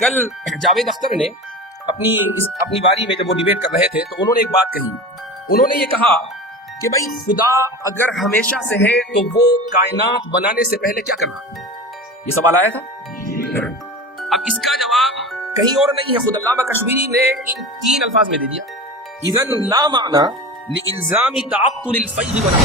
کل جاوید اختر نے اپنی باری میں جب وہ ڈیبیٹ کر رہے تھے تو انہوں نے ایک بات کہی. انہوں نے یہ کہا کہ بھائی خدا اگر ہمیشہ سے ہے تو وہ کائنات بنانے سے پہلے کیا کرنا. یہ سوال آیا تھا. اب اس کا جواب کہیں اور نہیں ہے, خود علامہ کشمیری نے ان 3 الفاظ میں دے دیا. اذن لا معنی لالزام تعطل الفیض ولا.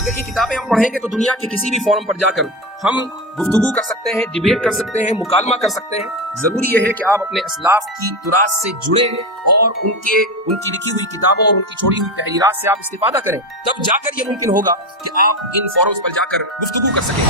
اگر یہ کتابیں ہم پڑھیں گے تو دنیا کے کسی بھی فورم پر جا کر ہم گفتگو کر سکتے ہیں, ڈیبیٹ کر سکتے ہیں, مکالمہ کر سکتے ہیں. ضروری یہ ہے کہ آپ اپنے اسلاف کی تراث سے جڑیں اور ان کی لکھی ہوئی کتابوں اور ان کی چھوڑی ہوئی تحریرات سے آپ استفادہ کریں. تب جا کر یہ ممکن ہوگا کہ آپ ان فورمز پر جا کر گفتگو کر سکیں.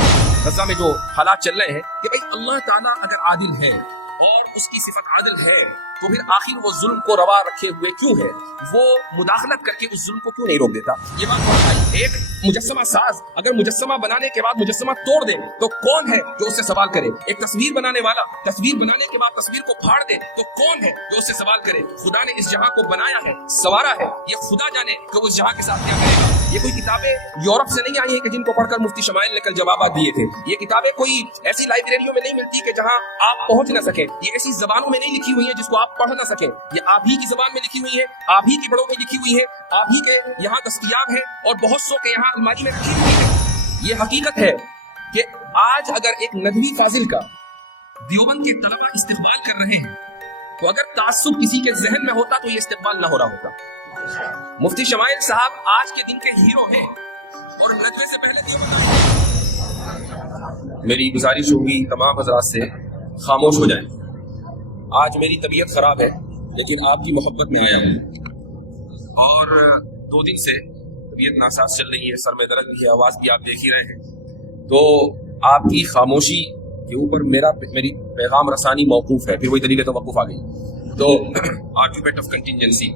غزہ میں جو حالات چل رہے ہیں کہ بھائی اللہ تعالیٰ اگر عادل ہے اور اس کی صفت عادل ہے تو پھر آخر وہ ظلم کو روا رکھے ہوئے کیوں ہے؟ وہ مداخلت کر کے اس ظلم کو کیوں نہیں روک دیتا؟ یہ بات بہت آئی. ایک مجسمہ ساز اگر مجسمہ بنانے کے بعد مجسمہ توڑ دے تو کون ہے جو اس سے سوال کرے؟ ایک تصویر بنانے والا تصویر بنانے کے بعد تصویر کو پھاڑ دے تو کون ہے جو اس سے سوال کرے؟ خدا نے اس جہاں کو بنایا ہے, سوارا ہے, یہ خدا جانے کہ وہ اس جہاں کے ساتھ کیا کرے گا. یہ کوئی کتابیں یورپ سے نہیں آئی ہیں کہ جن کو پڑھ کر مفتی شمائل نے کل جوابات دیے تھے. یہ کتابیں کوئی ایسی لائبریریوں میں نہیں ملتی کہ جہاں آپ پہنچ نہ سکیں. یہ ایسی زبانوں میں نہیں لکھی ہوئی ہیں جس کو آپ پڑھ نہ سکیں. یہ آپ ہی کی زبان میں لکھی ہوئی ہے, آپ ہی کی بڑوں میں لکھی ہوئی ہے, آپ ہی کے یہاں دستیاب ہے اور بہت سو کے یہاں الماری میں رکھی ہوئی ہے. یہ حقیقت ہے کہ آج اگر ایک ندوی فاضل کا دیوبند کے طلبہ استقبال کر رہے ہیں تو اگر تعصب کسی کے ذہن میں ہوتا تو یہ استقبال نہ ہو رہا ہوتا. مفتی شمائل صاحب آج کے دن کے ہیرو ہیں اور ندوے سے پہلے دیوبند آئے. میری گزارش ہوگی تمام حضرات سے خاموش ہو جائیں. آج میری طبیعت خراب ہے لیکن آپ کی محبت میں آیا ہوں اور 2 دن سے طبیعت ناساز چل رہی ہے, سر میں درد بھی ہے, آواز بھی آپ دیکھ ہی رہے ہیں. تو آپ کی خاموشی کے اوپر میری پیغام رسانی موقوف ہے. پھر وہی طریقے توقف آ گئی. تو آرگیومنٹ آف کنٹینجنسی.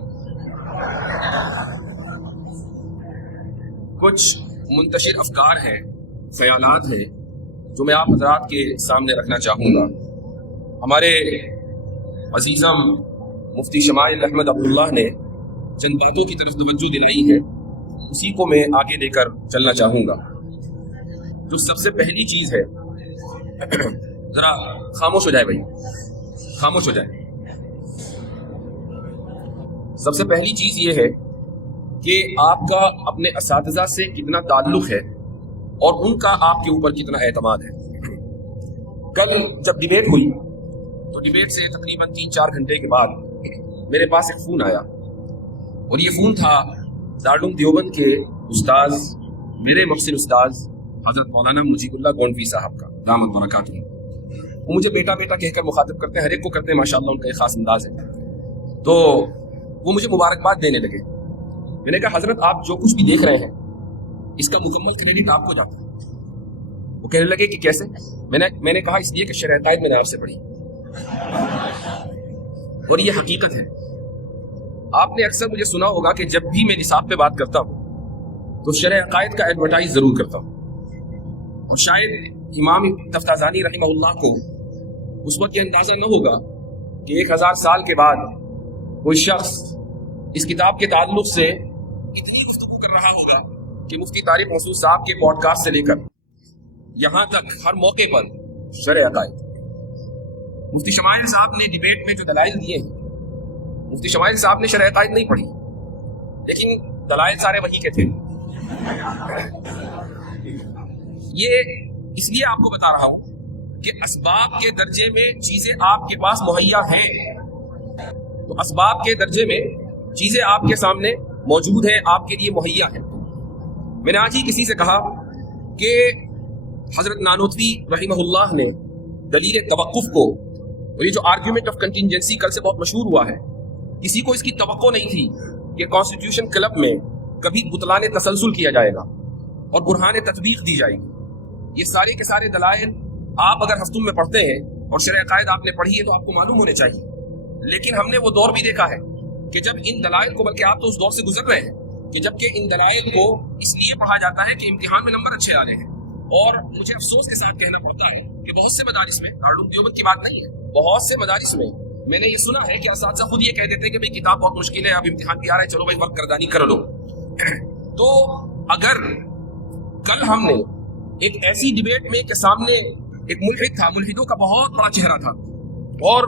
کچھ منتشر افکار ہیں, خیالات ہیں جو میں آپ حضرات کے سامنے رکھنا چاہوں گا. ہمارے عزیزم مفتی شمائل احمد عبداللہ نے چند باتوں کی طرف توجہ دلائی ہے, اسی کو میں آگے لے کر چلنا چاہوں گا. جو سب سے پہلی چیز ہے, ذرا خاموش ہو جائے بھائی, خاموش ہو جائے. سب سے پہلی چیز یہ ہے کہ آپ کا اپنے اساتذہ سے کتنا تعلق ہے اور ان کا آپ کے اوپر کتنا اعتماد ہے. کل جب ڈیبیٹ ہوئی تو ڈیبیٹ سے تقریباً 3-4 گھنٹے کے بعد میرے پاس ایک فون آیا اور یہ فون تھا دارالعلوم دیوبند کے استاذ, میرے محسن استاذ حضرت مولانا مجیب اللہ گونڈوی صاحب کا دامت برکاتہ. وہ مجھے بیٹا بیٹا کہہ کر مخاطب کرتے ہیں, ہر ایک کو کرتے ہیں ماشاءاللہ, ان کا ایک خاص انداز ہے. تو وہ مجھے مبارکباد دینے لگے. میں نے کہا حضرت آپ جو کچھ بھی دیکھ رہے ہیں اس کا مکمل کریڈٹ آپ کو جاتا ہے. وہ کہنے لگے کہ کیسے؟ میں نے کہا اس لیے کہ شرح عقائد میں نے آپ سے پڑھی اور یہ حقیقت ہے. آپ نے اکثر مجھے سنا ہوگا کہ جب بھی میں نصاب پہ بات کرتا ہوں تو شرح عقائد کا ایڈورٹائز ضرور کرتا ہوں. اور شاید امام تفتازانی رحمہ اللہ کو اس وقت یہ اندازہ نہ ہوگا کہ 1000 سال کے بعد کوئی شخص اس کتاب کے تعلق سے اتنی گفتگو کر رہا ہوگا کہ مفتی طارق مسعود صاحب کے پوڈ کاسٹ سے لے کر یہاں تک ہر موقع پر شرح عقائد. مفتی شمائل صاحب نے ڈیبیٹ میں جو دلائل دیے ہیں, مفتی شمائل صاحب نے شرح عقائد نہیں پڑھی لیکن دلائل سارے وہی کے تھے. یہ اس لیے آپ کو بتا رہا ہوں کہ اسباب کے درجے میں چیزیں آپ کے پاس مہیا ہیں. تو اسباب کے درجے میں چیزیں آپ کے سامنے موجود ہیں, آپ کے لیے مہیا ہیں. میں نے آج ہی کسی سے کہا کہ حضرت نانوتوی رحمہ اللہ نے دلیل توقف کو, اور یہ جو آرگیومنٹ آف کنٹینجنسی کل سے بہت مشہور ہوا ہے, کسی کو اس کی توقع نہیں تھی کہ کانسٹیٹیوشن کلب میں کبھی بطلان تسلسل کیا جائے گا اور برہان تطبیق دی جائے گی. یہ سارے کے سارے دلائل آپ اگر ہفتوں میں پڑھتے ہیں اور شرح عقائد آپ نے پڑھی ہے تو آپ کو معلوم ہونے چاہیے. لیکن ہم نے وہ دور بھی دیکھا ہے کہ جب ان دلائل کو, بلکہ آپ تو اس دور سے گزر رہے ہیں کہ جبکہ ان دلائل کو اس لیے پڑھا جاتا ہے کہ امتحان میں نمبر اچھے آنے ہیں. اور مجھے افسوس کے ساتھ کہنا پڑتا ہے کہ بہت سے مدارس میں, دارالعلوم دیوبند کی بات نہیں ہے, بہت سے مدارس میں میں نے یہ سنا ہے کہ اساتذہ خود یہ کہہ دیتے ہیں کہ بھئی کتاب بہت مشکل ہے, اب امتحان بھی آ رہا ہے, چلو بھائی وقت گردانی کر لو. تو اگر کل ہم نے ایک ایسی ڈیبیٹ میں کہ سامنے ایک ملحد تھا, ملحدوں کا بہت بڑا چہرہ تھا, اور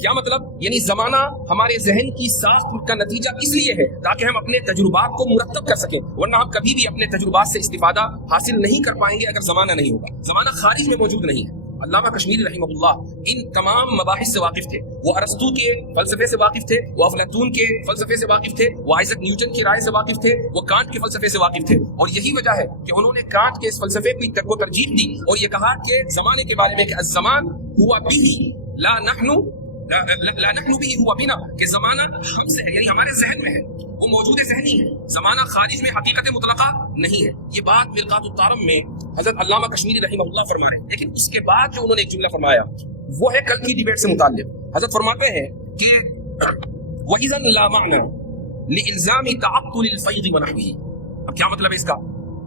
کیا مطلب؟ یعنی زمانہ ہمارے ذہن کی ساخت کا نتیجہ اس لیے ہے تاکہ ہم اپنے تجربات کو مرتب کر سکیں، ورنہ ہم کبھی بھی اپنے تجربات سے استفادہ حاصل نہیں کر پائیں گے اگر زمانہ نہیں ہوگا۔ زمانہ خارج میں موجود نہیں ہے۔ علامہ کشمیری رحمہ اللہ ان تمام مباحث سے واقف تھے، وہ ارسطو کے فلسفے سے واقف تھے، وہ افلاطون کے فلسفے سے واقف تھے، وہ آئزک نیوٹن کی رائے سے واقف تھے، وہ کانٹ کے فلسفے سے واقف تھے، اور یہی وجہ ہے کہ انہوں نے کانٹ کے اس فلسفے کو ترجیح دی اور یہ کہا کہ زمانے کے بارے میں کہ الزمان ہوا بھی لا نحن بھی ہوا بنا، کہ زمانہ ہم سے ہے، یعنی ہمارے ذہن میں ہے، وہ موجود ذہنی ہے، زمانہ خارج میں حقیقت مطلقہ نہیں ہے۔ یہ بات مرقات الطارم میں حضرت علامہ کشمیری رحمہ اللہ فرما رہے ہیں، لیکن اس کے بعد جو انہوں نے ایک جملہ فرمایا وہ ہے کل کی ڈیبیٹ سے متعلق۔ حضرت فرماتے ہیں کہ وَإِذًا لَا مَعْنَى لِإِلْزَامِ تَعَطُّلِ الْفَيْضِ وَنَحْوِهِ۔ اب کیا مطلب ہے اس کا؟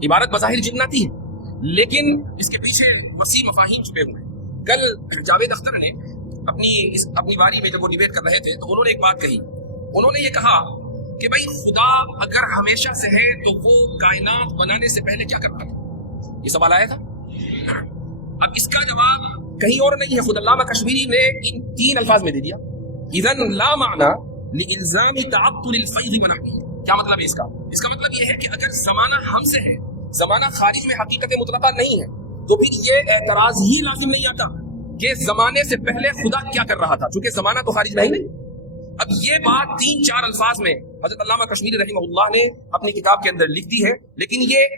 عبارت بظاہر جناتی ہے لیکن اس کے پیچھے وسیع مفاہیم چھپے ہوئے ہیں۔ کل جاوید اختر نے اپنی باری میں جب وہ ڈیبیٹ کر رہے تھے تو انہوں نے ایک بات کہی، انہوں نے یہ کہا کہ بھائی خدا اگر ہمیشہ سے ہے تو وہ کائنات بنانے سے پہلے کیا کرتا تھا؟ یہ سوال آیا تھا۔ اب اس کا جواب کہیں اور نہیں ہے، خود علامہ کشمیری نے ان 3 الفاظ میں دے دیا، اذن لا معنی لالزام تعطل الفیض ونحوه۔ کیا مطلب ہے اس کا؟ اس کا مطلب یہ ہے کہ اگر زمانہ ہم سے ہے، زمانہ خارج میں حقیقت مطلقہ نہیں ہے، تو پھر یہ اعتراض ہی لازم نہیں آتا کہ زمانے سے پہلے خدا کیا کر رہا تھا، چونکہ زمانہ تو خارج میں ہی نہیں۔ اب یہ بات 3-4 الفاظ میں حضرت علامہ کشمیری رحمہ اللہ نے اپنی کتاب کے اندر لکھ دی ہے، لیکن یہ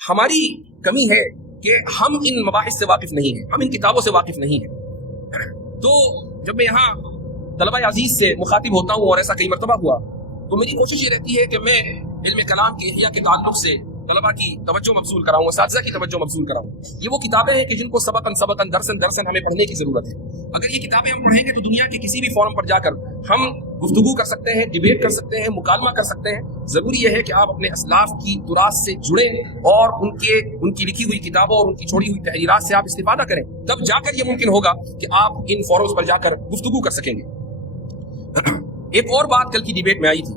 ہماری کمی ہے کہ ہم ان مباحث سے واقف نہیں ہیں، ہم ان کتابوں سے واقف نہیں ہیں۔ تو جب میں یہاں طلبہ عزیز سے مخاطب ہوتا ہوں اور ایسا کئی مرتبہ ہوا تو میری کوشش یہ رہتی ہے کہ میں علم کلام کے احیاء کے تعلق سے طلبہ کی توجہ مبذول کراؤں، اساتذہ کی توجہ مبذول کراؤں۔ یہ وہ کتابیں ہیں کہ جن کو سبقاً درسن ہمیں پڑھنے کی ضرورت ہے۔ اگر یہ کتابیں ہم پڑھیں گے تو دنیا کے کسی بھی فورم پر جا کر ہم گفتگو کر سکتے ہیں، ڈیبیٹ کر سکتے ہیں، مکالمہ کر سکتے ہیں۔ ضروری یہ ہے کہ آپ اپنے اسلاف کی تراث سے جڑیں اور ان کی لکھی ہوئی کتابوں اور ان کی چھوڑی ہوئی تحریرات سے آپ استفادہ کریں، تب جا کر یہ ممکن ہوگا کہ آپ ان فورمز پر جا کر گفتگو کر سکیں گے۔ ایک اور بات کل کی ڈیبیٹ میں آئی تھی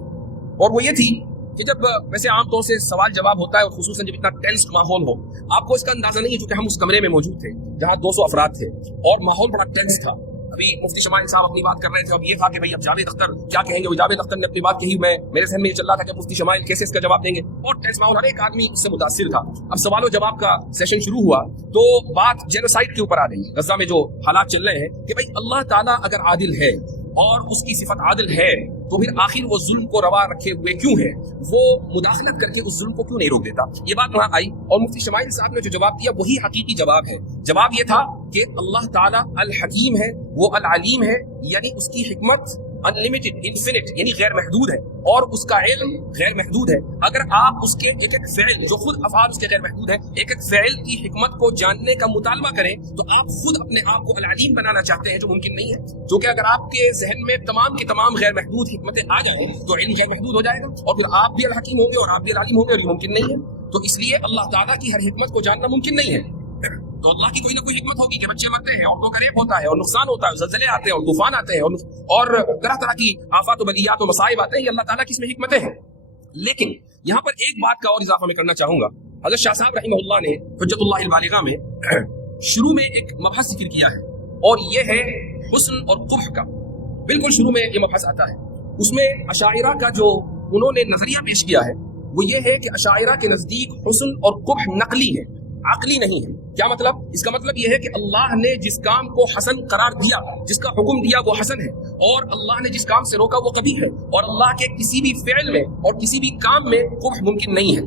اور وہ یہ تھی کہ جب ویسے عام طور سے سوال جواب ہوتا ہے اور خصوصاً جب اتنا ٹینسڈ ماحول ہو، آپ کو اس کا اندازہ نہیں ہے چونکہ ہم اس کمرے میں موجود تھے جہاں 200 افراد تھے اور ماحول بڑا ٹینس تھا۔ ابھی مفتی شمائل صاحب اپنی بات کر رہے تھے، اب یہ تھا کہ بھائی اب جاوید اختر کیا کہیں گے، جاوید اختر نے اپنی بات کہی، میرے ذہن میں یہ چل رہا تھا کہ مفتی شمائل کیسے اس کا جواب دیں گے، اور ٹینس ماحول، ہر ایک آدمی اس سے متاثر تھا۔ اب سوال و جواب کا سیشن شروع ہوا تو بات جینوسائیڈ کے اوپر آ گئی، غزہ میں جو حالات چل رہے ہیں کہ بھائی اللہ تعالیٰ اگر عادل ہے اور اس کی صفت عادل ہے تو پھر آخر وہ ظلم کو روا رکھے ہوئے کیوں ہے، وہ مداخلت کر کے اس ظلم کو کیوں نہیں روک دیتا۔ یہ بات وہاں آئی اور مفتی شمائل صاحب نے جو جواب دیا وہی حقیقی جواب ہے۔ جواب یہ تھا کہ اللہ تعالیٰ الحکیم ہے، وہ العلیم ہے، یعنی اس کی حکمت انلمیٹڈ، انفینٹ، یعنی غیر محدود ہے، اور اس کا علم غیر محدود ہے۔ اگر آپ اس کے ایک ایک فعل، جو خود افعال اس کے غیر محدود ہیں، ایک ایک فعل کی حکمت کو جاننے کا مطالبہ کریں تو آپ خود اپنے آپ کو العلیم بنانا چاہتے ہیں، جو ممکن نہیں ہے، کیونکہ اگر آپ کے ذہن میں تمام کی تمام غیر محدود حکمتیں آ جائیں تو علم غیر محدود ہو جائے گا اور پھر آپ بھی الحکیم ہوں گے اور آپ بھی العلیم ہوں گے، اور یہ ممکن نہیں ہے۔ تو اس لیے اللہ تعالیٰ کی ہر حکمت کو جاننا ممکن نہیں ہے۔ تو اللہ کی کوئی نہ کوئی حکمت ہوگی کہ بچے مرتے ہیں، عورتوں کا ریپ ہوتا ہے اور نقصان ہوتا ہے، زلزلے آتے ہیں اور طوفان آتے ہیں اور طرح طرح کی آفات و بلیات و مصائب آتے ہیں، یہ اللہ تعالیٰ کی اس میں حکمتیں ہیں۔ لیکن یہاں پر ایک بات کا اور اضافہ میں کرنا چاہوں گا۔ حضرت شاہ صاحب رحمہ اللہ نے حجت اللہ البالغہ میں شروع میں ایک مبحث ذکر کیا ہے اور یہ ہے حسن اور قبح کا۔ بالکل شروع میں یہ مبحث آتا ہے، اس میں اشاعرہ کا جو انہوں نے نظریہ پیش کیا ہے وہ یہ ہے کہ اشاعرہ کے نزدیک حسن اور قبح نقلی ہے، عقلی نہیں ہے۔ کیا مطلب؟ اس کا مطلب یہ ہے کہ اللہ نے جس کام کو حسن قرار دیا، جس کا حکم دیا وہ حسن ہے، اور اللہ نے جس کام سے روکا وہ قبیح ہے، اور اللہ کے کسی بھی فعل میں اور کسی بھی کام میں قبح ممکن نہیں ہے۔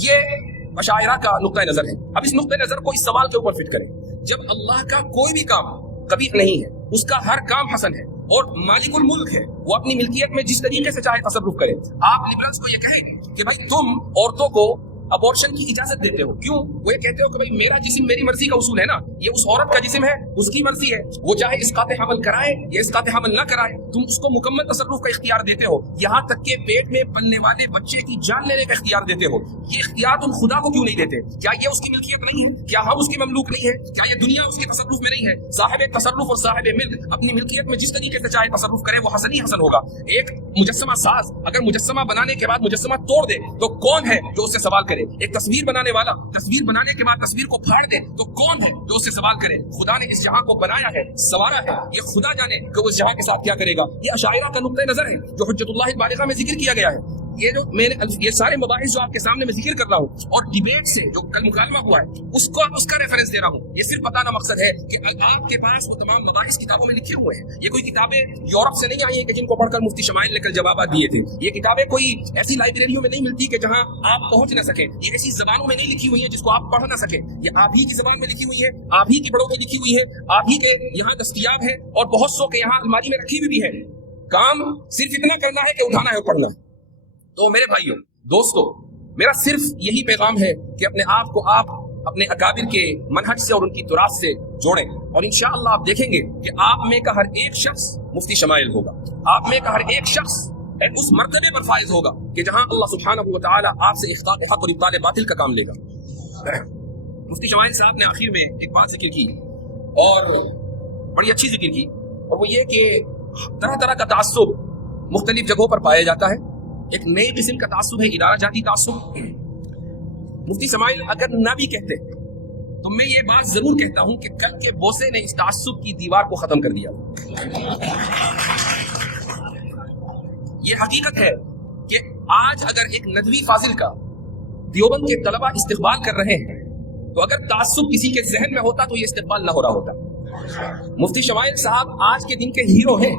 یہ اشاعرہ کا نقطہ نظر ہے۔ اب اس نقطہ نظر کو اس سوال کے اوپر فٹ کریں، جب اللہ کا کوئی بھی کام قبیح نہیں ہے، اس کا ہر کام حسن ہے اور مالک الملک ہے، وہ اپنی ملکیت میں جس طریقے سے چاہے تصرف کرے، آپ لبرلز کو یہ کہیں کہ بھائی تم عورتوں کو ابورشن کی اجازت دیتے ہو، کیوں؟ وہ یہ کہتے ہو کہ بھائی میرا جسم میری مرضی کا اصول ہے نا، یہ اس عورت کا جسم ہے، اس کی مرضی ہے، وہ چاہے اسقاط حمل کرائے یا اسقاط حمل نہ کرائے، تم اس کو مکمل تصرف کا اختیار دیتے ہو، یہاں تک کہ پیٹ میں پلنے والے بچے کی جان لینے کا اختیار دیتے ہو۔ یہ اختیار تم خدا کو کیوں نہیں دیتے؟ کیا یہ اس کی ملکیت نہیں ہے؟ کیا ہم اس کی مملوک نہیں ہے؟ کیا یہ دنیا اس کے تصرف میں نہیں ہے؟ صاحب تصرف اور صاحب ملک اپنی ملکیت میں جس طریقے سے چاہے تصرف کرے وہ حسن ہی حسن ہوگا۔ ایک مجسمہ ساز اگر مجسمہ بنانے کے بعد مجسمہ توڑ دے تو کون ہے جو اس سے سوال کرے کرے. ایک تصویر بنانے والا تصویر بنانے کے بعد تصویر کو پھاڑ دے تو کون ہے جو اس سے سوال کرے؟ خدا نے اس جہاں کو بنایا ہے، سنوارا ہے، یہ خدا جانے کہ اس جہاں کے ساتھ کیا کرے گا. یہ اشاعرہ کا نقطہ نظر ہے جو حجت اللہ البالغہ میں ذکر کیا گیا ہے. یہ جو میں نے یہ سارے مباحث جو آپ کے سامنے میں ذکر کر رہا ہوں اور ڈیبیٹ سے جو کل مکالمہ ہوا ہے اس کا ریفرنس دے رہا ہوں. یہ صرف بتانا مقصد ہے کہ آپ کے پاس وہ تمام مباحث کتابوں میں لکھے ہوئے ہیں. یہ کوئی کتابیں یورپ سے نہیں آئی ہیں کہ جن کو پڑھ کر مفتی شمائل نے کل جوابات دیے تھے. یہ کتابیں کوئی ایسی لائبریریوں میں نہیں ملتی کہ جہاں آپ پہنچ نہ سکیں. یہ ایسی زبانوں میں نہیں لکھی ہوئی ہیں جس کو آپ پڑھ نہ سکیں. یہ آپ ہی کی زبان میں لکھی ہوئی ہے، آپ ہی کے بڑوں میں لکھی ہوئی ہے، آپ ہی کے یہاں دستیاب ہے اور بہت سو کے یہاں الماری میں رکھی ہوئی بھی ہے. کام صرف اتنا کرنا ہے کہ اٹھانا ہے اور پڑھنا. تو میرے بھائیوں دوستو، میرا صرف یہی پیغام ہے کہ اپنے آپ کو آپ اپنے اکابر کے منہج سے اور ان کی تراث سے جوڑیں اور انشاءاللہ آپ دیکھیں گے کہ آپ میں کا ہر ایک شخص مفتی شمائل ہوگا. آپ میں کا ہر ایک شخص اس مرتبے پر فائز ہوگا کہ جہاں اللہ سبحانہ و تعالی آپ سے احقاق حق اور ابطال باطل کا کام لے گا. مفتی شمائل صاحب نے آخر میں ایک بات ذکر کی اور بڑی اچھی ذکر کی، اور وہ یہ کہ طرح طرح کا تعصب مختلف جگہوں پر پایا جاتا ہے. ایک نئی قسم کا تعصب ہے ادارہ جاتی تعصب. مفتی شمائل اگر نہ بھی کہتے تو میں یہ بات ضرور کہتا ہوں کہ کل کے بوسے نے اس تعصب کی دیوار کو ختم کر دیا. یہ حقیقت ہے کہ آج اگر ایک ندوی فاضل کا دیوبند کے طلبہ استقبال کر رہے ہیں تو اگر تعصب کسی کے ذہن میں ہوتا تو یہ استقبال نہ ہو رہا ہوتا. مفتی شمائل صاحب آج کے دن کے ہیرو ہیں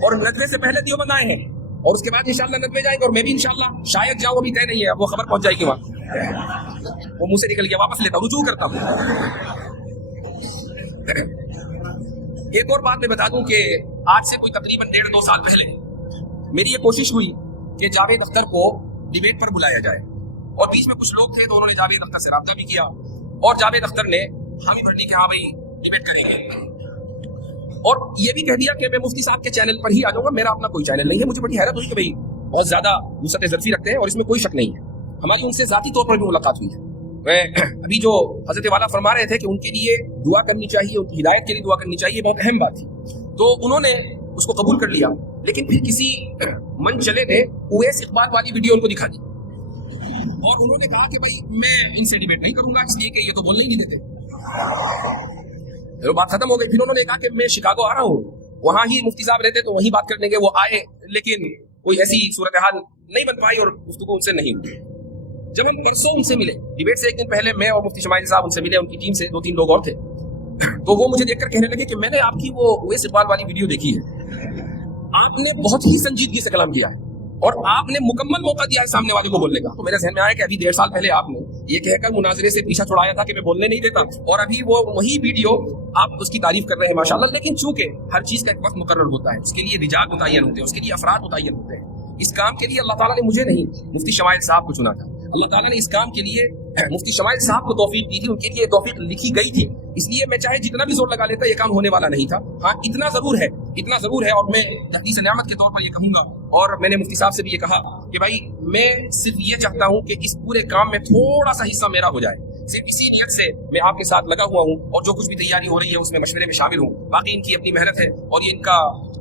اور ندوے سے پہلے دیوبند آئے ہیں اور اس کے بعد انشاءاللہ ندوے جائیں گے اور میں بھی انشاءاللہ شاید جاؤں، ابھی طے نہیں ہے، اب وہ خبر پہنچ جائے گی وہاں. وہ منہ سے نکل گیا، واپس لیتا ہوں، رجوع کرتا ہوں. ایک اور بات میں بتا دوں کہ آج سے کوئی تقریباً 1.5-2 سال پہلے میری یہ کوشش ہوئی کہ جاوید اختر کو ڈیبیٹ پر بلایا جائے اور بیچ میں کچھ لوگ تھے تو انہوں نے جاوید اختر سے رابطہ بھی کیا اور جاوید اختر نے حامی بھر لی کہ ہاں بھائی ڈیبیٹ کریں گے اور یہ بھی کہہ دیا کہ میں مفتی صاحب کے چینل پر ہی آ جاؤں گا، میرا اپنا کوئی چینل نہیں ہے. مجھے بڑی حیرت ہوئی کہ بھائی بہت زیادہ وسعت ظرفی رکھتے ہیں اور اس میں کوئی شک نہیں ہے. ہماری ان سے ذاتی طور پر بھی ملاقات ہوئی ہے. ابھی جو حضرت والا فرما رہے تھے کہ ان کے لیے دعا کرنی چاہیے، ان کی ہدایت کے لیے دعا کرنی چاہیے، بہت اہم بات تھی. تو انہوں نے اس کو قبول کر لیا، لیکن پھر کسی من چلے نے اویس اقبال والی ویڈیو ان کو دکھا دی اور انہوں نے کہا کہ بھائی میں ان سے ڈیبیٹ نہیں کروں گا اس لیے کہ یہ تو بولنے ہی نہیں دیتے. پھر بات ختم ہو گئی. پھر انہوں نے کہا کہ میں شکاگو آ رہا ہوں، وہاں ہی مفتی صاحب رہتے تو وہیں بات کر لیں گے. وہ آئے لیکن کوئی ایسی صورتحال نہیں بن پائی اور گفتگو ان سے نہیں ہوئی. جب ہم پرسوں ان سے ملے ڈیبیٹ سے ایک دن پہلے، میں اور مفتی شمائل صاحب ان سے ملے، ان کی ٹیم سے 2-3 لوگ اور تھے. تو وہ مجھے دیکھ کر کہنے لگے کہ میں نے آپ کی وہ اویس اقبال والی ویڈیو دیکھی ہے، آپ نے بہت ہی سنجیدگی سے کلام کیا ہے اور آپ نے مکمل موقع دیا ہے سامنے والے کو بولنے کا. تو میرے ذہن میں آیا کہ ابھی 1.5 سال پہلے آپ نے یہ کہہ کر مناظرے سے پیچھا چھڑایا تھا کہ میں بولنے نہیں دیتا اور ابھی وہ وہی ویڈیو آپ اس کی تعریف کر رہے ہیں ماشاءاللہ. لیکن چونکہ ہر چیز کا ایک وقت مقرر ہوتا ہے، اس کے لیے رجال متعین ہوتے ہیں، اس کے لیے افراد متعین ہوتے ہیں. اس کام کے لیے اللہ تعالیٰ نے مجھے نہیں مفتی شمائل صاحب کو چنا تھا. اللہ تعالیٰ نے اس کام کے لیے مفتی شمائل صاحب کو توفیق دی تھی، ان کے لیے توفیق لکھی گئی تھی. اس لیے میں چاہے جتنا بھی زور لگا لیتا یہ کام ہونے والا نہیں تھا. ہاں اتنا ضرور ہے اور میں تحدیث نعمت کے طور پر یہ کہوں گا اور میں نے مفتی صاحب سے بھی یہ کہا کہ بھائی میں صرف یہ چاہتا ہوں کہ اس پورے کام میں تھوڑا سا حصہ میرا ہو جائے. صرف اسی نیت سے میں آپ کے ساتھ لگا ہوا ہوں اور جو کچھ بھی تیاری ہو رہی ہے اس میں مشورے میں شامل ہوں. باقی ان کی اپنی محنت ہے اور یہ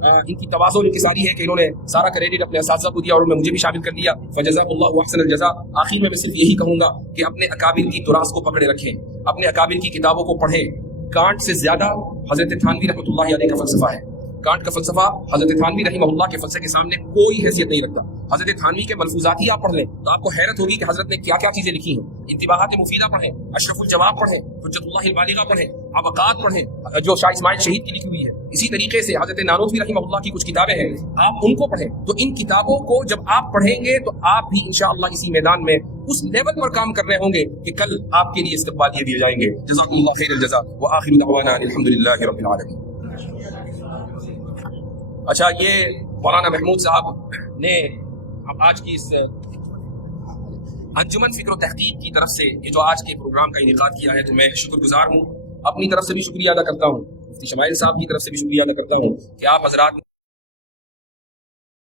ان کی تواضع انکساری ہے کہ انہوں نے سارا کریڈٹ اپنے اساتذہ کو دیا اور مجھے بھی شامل کر دیا. فجزاک اللہ احسن الجزاء. آخر میں صرف یہی کہوں گا کہ اپنے اکابر کی تراث کو پکڑے رکھیں، اپنے اکابر کی کتابوں کو پڑھیں. کانٹ سے زیادہ حضرت تھانوی رحمۃ اللہ علیہ کا فلسفہ ہے. کانٹ کا فلسفہ حضرت تھانوی رحمہ اللہ کے فلسفے کے سامنے کوئی حیثیت نہیں رکھتا. حضرت تھانوی کے ملفوظات ہی آپ پڑھ لیں تو آپ کو حیرت ہوگی کہ حضرت نے کیا کیا چیزیں لکھی ہیں. انتباہات مفیدہ پڑھیں، اشرف الجواب پڑھیں، حجت اللہ البالغہ پڑھیں، ابقات پڑھیں جو شاہ اسماعیل شہید کی لکھی ہوئی ہے. اسی طریقے سے حضرت نانوتوی رحمہ اللہ کی کچھ کتابیں ہیں، آپ ان کو پڑھیں. تو ان کتابوں کو جب آپ پڑھیں گے تو آپ بھی انشاءاللہ اسی میدان میں اس لیول پر کام کر رہے ہوں گے کہ کل آپ کے لیے استقبال یہ دیے جائیں گے. جزاکم اللہ خیر الجزاء وآخر دعوانا الحمدللہ رب العالمین. اچھا، یہ مولانا محمود صاحب نے آج کی اس انجمن فکر و تحقیق کی طرف سے یہ جو آج کے پروگرام کا انعقاد کیا ہے تو میں شکر گزار ہوں. اپنی طرف سے بھی شکریہ ادا کرتا ہوں، مفتی شمائل صاحب کی طرف سے بھی شکریہ ادا کرتا ہوں کہ آپ حضرات